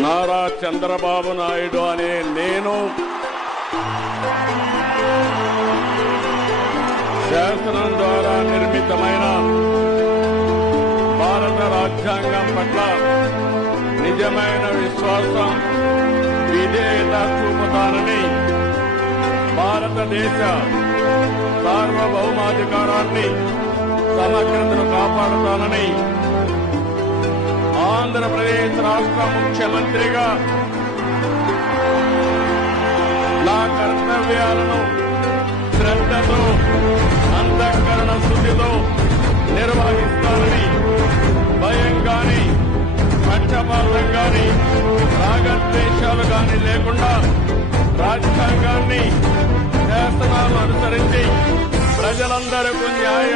నారా చంద్రబాబు నాయుడు అనే నేను శాసనం ద్వారా నిర్మితమైన భారత రాజ్యాంగం పట్ల నిజమైన విశ్వాసం, విధేయత చూపుతానని, భారతదేశ సార్వభౌమాధికారాన్ని, సమగ్రతను కాపాడుతానని ఆంధ్రప్రదేశ్ రాష్ట్ర ముఖ్యమంత్రిగా నా కర్తవ్యాలను శ్రద్ధతో, అంతఃకరణ శుద్ధితో నిర్వహిస్తానని, భయం గాని, పక్షపాతం గాని, రాగద్వేషాలు గాని లేకుండా రాజ్యాంగాన్ని, శాసనాలను అనుసరించి ప్రజలందరికీ న్యాయం